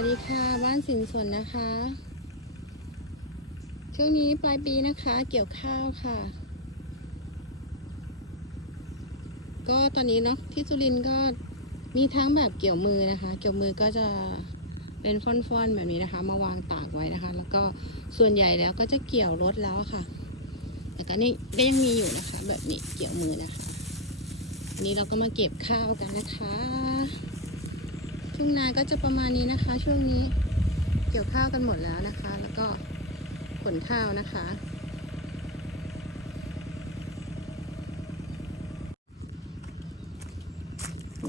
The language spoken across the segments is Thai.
วัสดีค่ะ บ้านสินสนนะคะ ช่วงนี้ปลายปีนะคะ เกี่ยวข้าวค่ะ ก็ตอนนี้เนาะที่สุรินก็มีทั้งแบบเกี่ยวมือนะคะ เกี่ยวมือก็จะเป็นฟ่อนๆแบบนี้นะคะ มาวางตากไว้นะคะ แล้วก็ส่วนใหญ่แล้วก็จะเกี่ยวรถแล้วค่ะแต่ก็นี่ก็ยังมีอยู่นะคะ แบบนี้เกี่ยวมือนะคะนนี้เราก็มาเก็บข้าวกันนะคะ ทุ่งนาก็จะประมาณนี้นะคะ ช่วงนี้เกี่ยวข้าวกันหมดแล้วนะคะ แล้วก็ขนข้าวนะคะ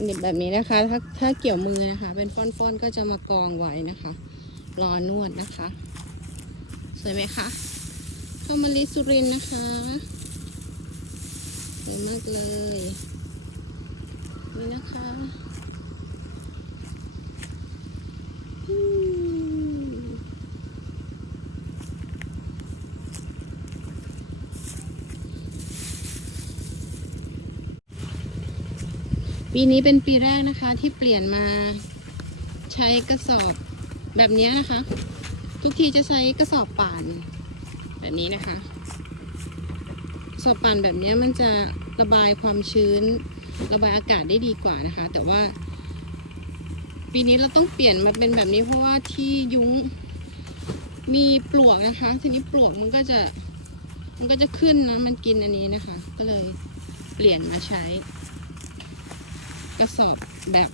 นี่แบบนี้นะคะ ถ้าถ้าเกี่ยวมือนะคะ เป็นฟ้อนๆก็จะมากองไว้นะคะ รอนวดนะคะสวยไหมคะข้าวมะลิสุรินนะคะสวยมากเลย นี่นะคะ ปีนี้เป็นปีแรกนะคะที่เปลี่ยนมาใช้กระสอบแบบนี้นะคะ ทุกทีจะใช้กระสอบป่านแบบนี้นะคะกระสอบป่านแบบนี้มันจะระบายความชื้น ระบายอากาศได้ดีกว่านะคะ แต่ว่า ปีนี้เราต้องเปลี่ยนมาเป็นแบบนี้เพราะว่าที่ยุ้งมีปลวกนะคะ ทีนี้ปลวกมันก็จะมันก็จะขึ้นนะมันกินอันนี้นะคะ ก็เลยเปลี่ยนมาใช้ กระสอบแบบ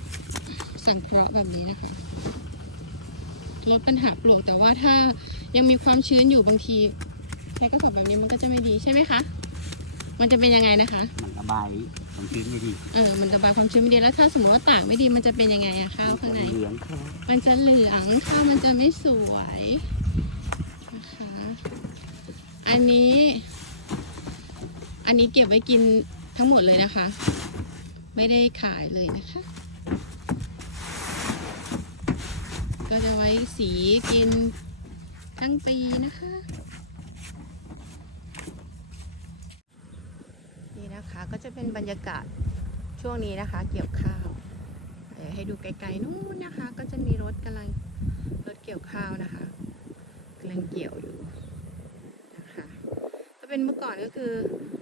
สังเคราะห์แบบนี้นะคะลดปัญหาปลวกแต่ว่าถ้ายังมีความชื้นอยู่บางทีใช้กระสอบแบบนี้มันก็จะไม่ดีใช่ไหมคะ มันจะเป็นยังไงนะคะ มันระบายความชื้นไม่ดี เออ มันระบายความชื้นไม่ดีแล้วถ้าสมมติว่าตากไม่ดีมันจะเป็นยังไงอะข้าวข้างในเหลืองครับมันจะเหลืองข้าวมันจะไม่สวยนะคะ อันนี้ อันนี้เก็บไว้กินทั้งหมดเลยนะคะ ไม่ได้ขายเลยนะคะ ก็จะไว้สีกินทั้งปีนะคะ นี่นะคะก็จะเป็นบรรยากาศช่วงนี้นะคะ เกี่ยวข้าวให้ดูไกลๆนู้นนะคะ ก็จะมีรถกำลังรถเกี่ยวข้าวนะคะกำลังเกี่ยวอยู่นะคะถ้าเป็นเมื่อก่อนก็คือ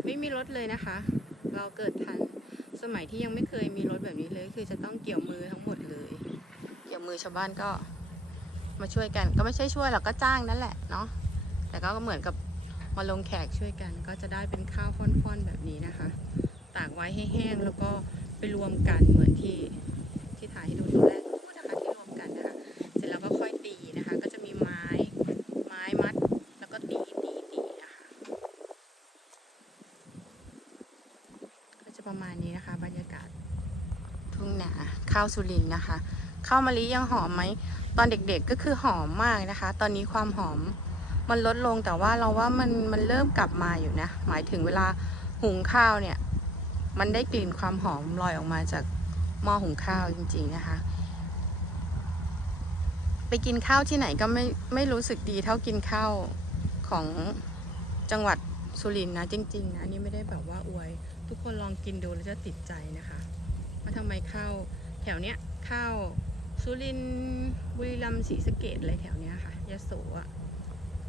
ไม่มีรถเลยนะคะ เราเกิดทัน สมัยที่ยังไม่เคยมีรถแบบนี้เลย คือจะต้องเกี่ยวมือทั้งหมดเลย เกี่ยวมือชาวบ้านก็มาช่วยกัน ก็ไม่ใช่ช่วยหรอกก็จ้างนั่นแหละเนาะแต่ก็เหมือนกับมาลงแขกช่วยกัน ก็จะได้เป็นข้าวฟ่อนๆแบบนี้นะคะ ตากไว้ให้แห้งแล้วก็ไปรวมกันเหมือนที่ที่ถ่ายให้ดูตอนแรกนู้นนะคะที่รวมกันนะคะ เสร็จแล้วก็ค่อยตีนะคะ ก็จะมีไม้ไม้มัด แล้วก็ตีตีตีนะคะ ก็จะประมาณนี้นะคะ บรรยากาศทุ่งนา ข้าวสุรินทร์นะคะ ข้าวมะลิยังหอมไหม ตอนเด็กๆก็คือหอมมากนะคะ ตอนนี้ความหอมมันลดลงแต่ว่าเราว่ามันมันเริ่มกลับมาอยู่นะ หมายถึงเวลาหุงข้าวเนี่ย มันได้กลิ่นความหอมลอยออกมาจากหม้อหุงข้าวจริงๆนะคะ ไปกินข้าวที่ไหนก็ไม่ไม่รู้สึกดีเท่ากินข้าวของจังหวัดสุรินทร์นะจริงๆนะอันนี่ไม่ได้แบบว่าอวย ทุกคนลองกินดูแล้วจะติดใจนะคะว่าทำไมข้าว แถวเนี้ยข้าวสุรินบุรีรัมย์ศรีสะเกดอะไรแถวเนี้ยค่ะยะโสอะ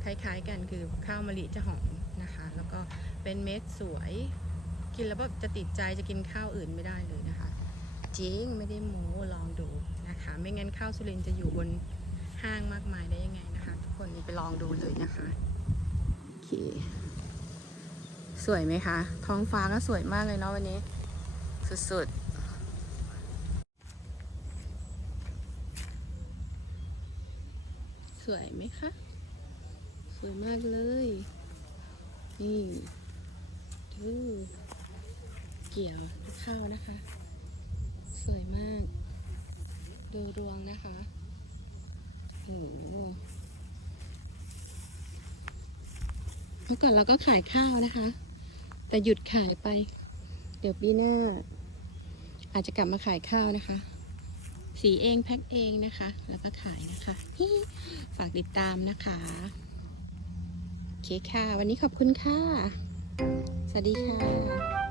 คล้ายๆกันคือข้าวมะลิจะหอมนะคะ แล้วก็เป็นเม็ดสวยกินแล้วแบบจะติดใจจะกินข้าวอื่นไม่ได้เลยนะคะ จริงไม่ได้โม้ลองดูนะคะ ไม่งั้นข้าวสุรินจะอยู่บนห้างมากมายได้ยังไงนะคะ ทุกคนไปลองดูเลยนะคะโอเคสวยไหมคะ ท้องฟ้าก็สวยมากเลยเนาะวันนี้ สุดๆ สวยไหมคะ สวยมากเลย นี่ดูเกี่ยวข้าวนะคะ สวยมาก ดูรวงนะคะโอ้โหเมื่อก่อนเราก็ขายข้าวนะคะ แต่หยุดขายไป เดี๋ยวปีหน้า อาจจะกลับมาขายข้าวนะคะ สีเองแพ็คเองนะคะ แล้วก็ขายนะคะากติดตามนะคะ โอเคค่ะ วันนี้ขอบคุณค่ะ สวัสดีค่ะ